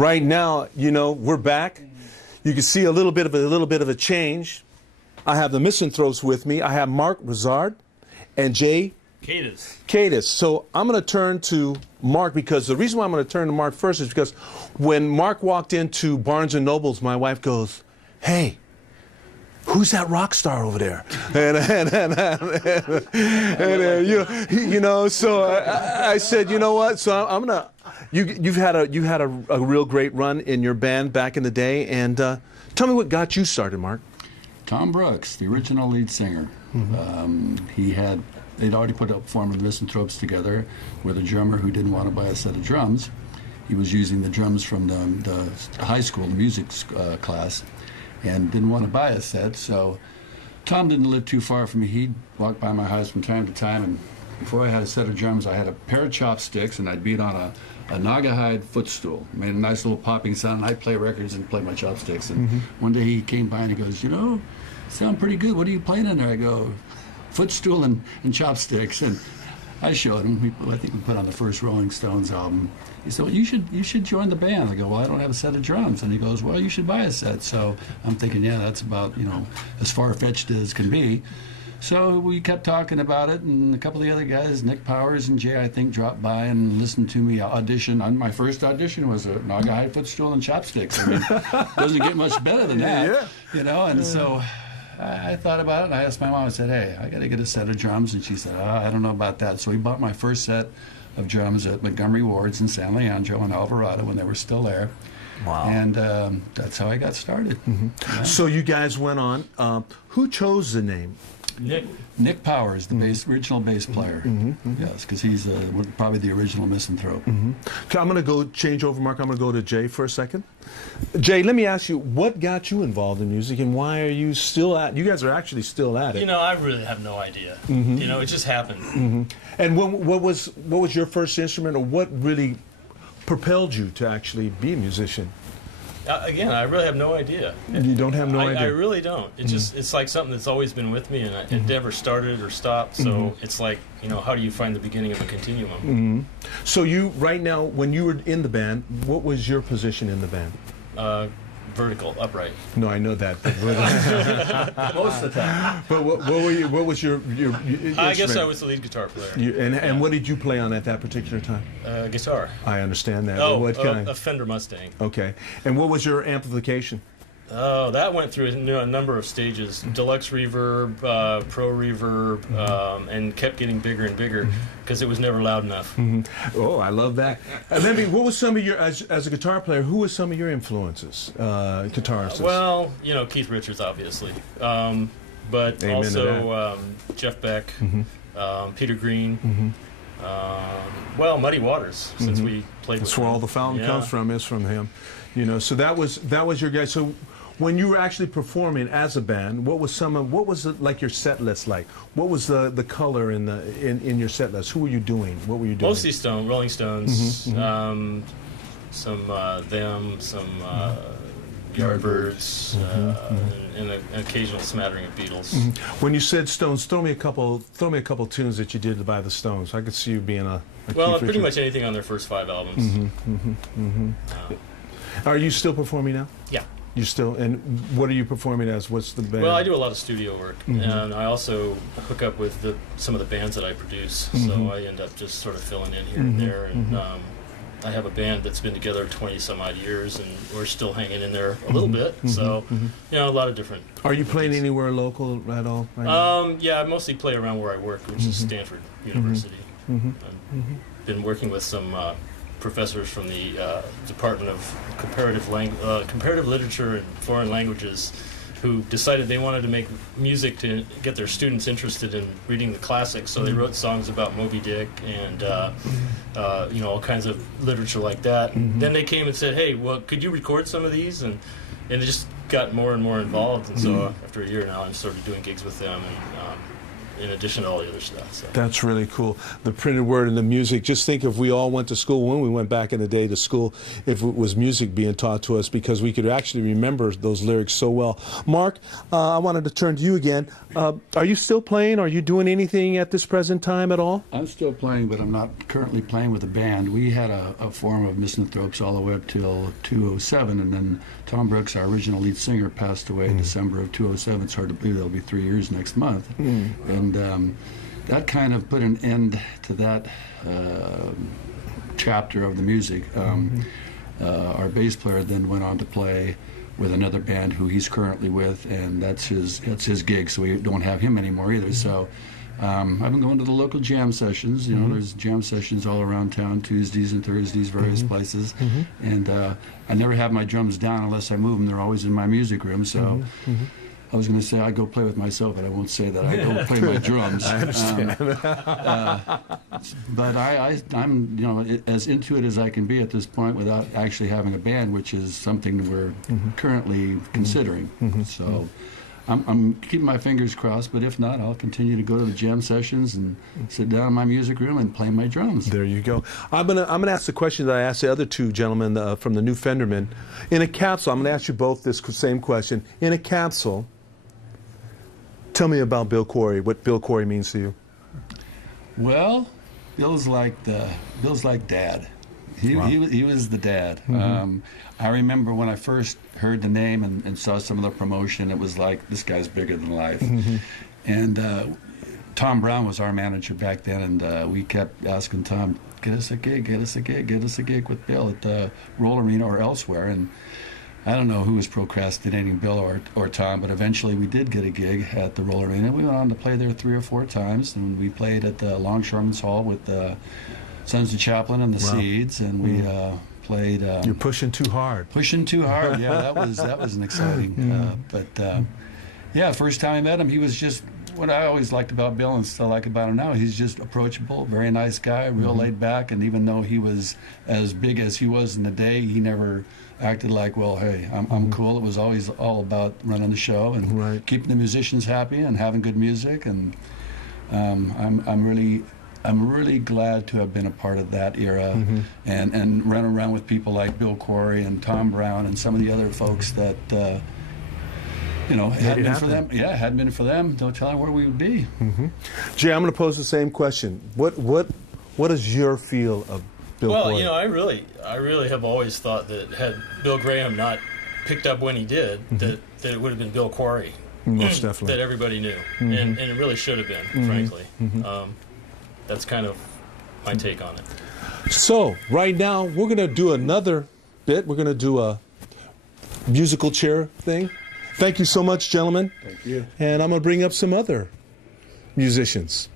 right now, you know, we're back. You can see a little bit of a change. I have the Misanthropes with me. I have Mark Rizard and Jay Cadis. So I'm going to turn to Mark, because the reason why I'm going to turn to Mark first is because when Mark walked into Barnes & Noble's, my wife goes, "Hey, who's that rock star over there?" You know, so I said, you know what? So I'm gonna. You've had a real great run in your band back in the day, and tell me what got you started, Mark. Tom Brooks, the original lead singer. They'd already put up forming the Misanthropes together with a drummer who didn't want to buy a set of drums. He was using the drums from the high school, the music class, and didn't want to buy a set. So Tom didn't live too far from me. He'd walk by my house from time to time, and before I had a set of drums, I had a pair of chopsticks, and I'd beat on a Naugahyde footstool. Made a nice little popping sound, and I'd play records and play my chopsticks. And one day he came by and he goes, "You know, sound pretty good. What are you playing in there?" I go, "Footstool and chopsticks." And I showed him. I think we put on the first Rolling Stones album. He said, "Well, you should join the band." I go, "Well, I don't have a set of drums." And he goes, "Well, you should buy a set." So I'm thinking, yeah, that's about, you know, as far-fetched as can be. So we kept talking about it, and a couple of the other guys, Nick Powers and Jay, I think, dropped by and listened to me audition. My first audition was a Naugahyde footstool and chopsticks. I mean, doesn't get much better than that, you know. And so I thought about it, and I asked my mom. I said, "Hey, I got to get a set of drums," and she said, "I don't know about that." So we bought my first set of drums at Montgomery Ward's in San Leandro and Alvarado when they were still there. Wow. And that's how I got started. Yeah. So you guys went on. Who chose the name? Nick Powers, the original bass player. Yes, because he's probably the original Misanthrope. Okay, I'm going to go change over, Mark. I'm going to go to Jay for a second. Jay, let me ask you, what got you involved in music, and why are you still at? You guys are actually still at it. You know, I really have no idea. You know, it just happened. And what was your first instrument, or what really propelled you to actually be a musician? Again, I really have no idea. You don't have no idea? I really don't. It just, it's like something that's always been with me, and it never started or stopped. So it's like, you know, how do you find the beginning of a continuum? So you, right now, when you were in the band, what was your position in the band? Vertical, upright. No, I know that. Most of the time. But what was your I guess I was the lead guitar player. And what did you play on at that particular time? Guitar. I understand that. Oh, what kind? A Fender Mustang. Okay. And what was your amplification? Oh, that went through a number of stages. Deluxe reverb, pro reverb, and kept getting bigger and bigger because it was never loud enough. Oh, I love that. And then, what was some of your, as a guitar player, who was some of your influences, guitarists? Well, you know, Keith Richards, obviously. But Amen also Jeff Beck, Peter Green, well, Muddy Waters, since we played with That's where all the fountain comes from, is from him. You know, so that was your guy. So when you were actually performing as a band, what was like your set list like? What was the color in your set list? Who were you doing? What were you doing? Mostly Rolling Stones, some them, some Yardbirds, and an occasional smattering of Beatles. When you said Stones, throw me a couple tunes that you did by the Stones. I could see you being a well, pretty much anything on their first 5 albums. Are you still performing now? Yeah. You still, and what are you performing as? What's the band? Well, I do a lot of studio work, and I also hook up with some of the bands that I produce, so I end up just sort of filling in here and there, and I have a band that's been together 20-some-odd years, and we're still hanging in there a little bit, so, you know, a lot of different... Are you playing anywhere local at all? Right yeah, I mostly play around where I work, which is Stanford University. I've been working with some professors from the Department of Comparative Literature and Foreign Languages who decided they wanted to make music to get their students interested in reading the classics. So they wrote songs about Moby Dick and you know, all kinds of literature like that. Then they came and said, "Hey, well, could you record some of these?" And it just got more and more involved. And so after a year now, I'm sort of doing gigs with them. And in addition to all the other stuff. So. That's really cool. The printed word and the music. Just think if we all went to school, when we went back in the day to school, if it was music being taught to us, because we could actually remember those lyrics so well. Mark, I wanted to turn to you again. Are you still playing? Are you doing anything at this present time at all? I'm still playing, but I'm not currently playing with a band. We had a form of Misanthropes all the way up till 2007, and then Tom Brooks, our original lead singer, passed away in December of 2007. It's hard to believe it'll be 3 years next month. And that kind of put an end to that chapter of the music. Our bass player then went on to play with another band who he's currently with, and that's his gig, so we don't have him anymore either. So I've been going to the local jam sessions. You know, there's jam sessions all around town, Tuesdays and Thursdays, various places. And I never have my drums down unless I move them. They're always in my music room. So I was going to say I go play with myself, but I won't say that I go play my drums. I understand. But I'm as into it as I can be at this point without actually having a band, which is something we're currently considering. So I'm keeping my fingers crossed, but if not, I'll continue to go to the jam sessions and sit down in my music room and play my drums. There you go. I'm gonna ask the question that I asked the other two gentlemen from the New Fenderman. In a capsule, I'm gonna ask you both this same question. In a capsule, tell me about Bill Correa. What Bill Correa means to you? Well, Bill's like Dad. He was the dad. I remember when I first heard the name and saw some of the promotion, it was like, this guy's bigger than life. And Tom Brown was our manager back then, and we kept asking Tom, get us a gig, get us a gig, get us a gig with Bill at the Roll Arena or elsewhere. And I don't know who was procrastinating, Bill or Tom, but eventually we did get a gig at the Roll Arena. We went on to play there 3 or 4 times, and we played at the Longshoremen's Hall with the Sons of Chaplain and the Seeds, and we played. You're pushing too hard. Pushing too hard, yeah. That was an exciting. Yeah, first time I met him, he was just what I always liked about Bill and still like about him now. He's just approachable, very nice guy, real laid back, and even though he was as big as he was in the day, he never acted like, well, hey, I'm cool. It was always all about running the show and keeping the musicians happy and having good music, and I'm really glad to have been a part of that era and run around with people like Bill Correa and Tom Brown and some of the other folks that hadn't been for them. Yeah, hadn't been for them, don't tell them where we would be. Jay, I'm going to pose the same question. What is your feel of Bill Correa? Well, I really have always thought that had Bill Graham not picked up when he did, that it would have been Bill Correa. Most definitely. That everybody knew, and it really should have been, frankly. That's kind of my take on it. So, right now, we're going to do another bit. We're going to do a musical chair thing. Thank you so much, gentlemen. Thank you. And I'm going to bring up some other musicians.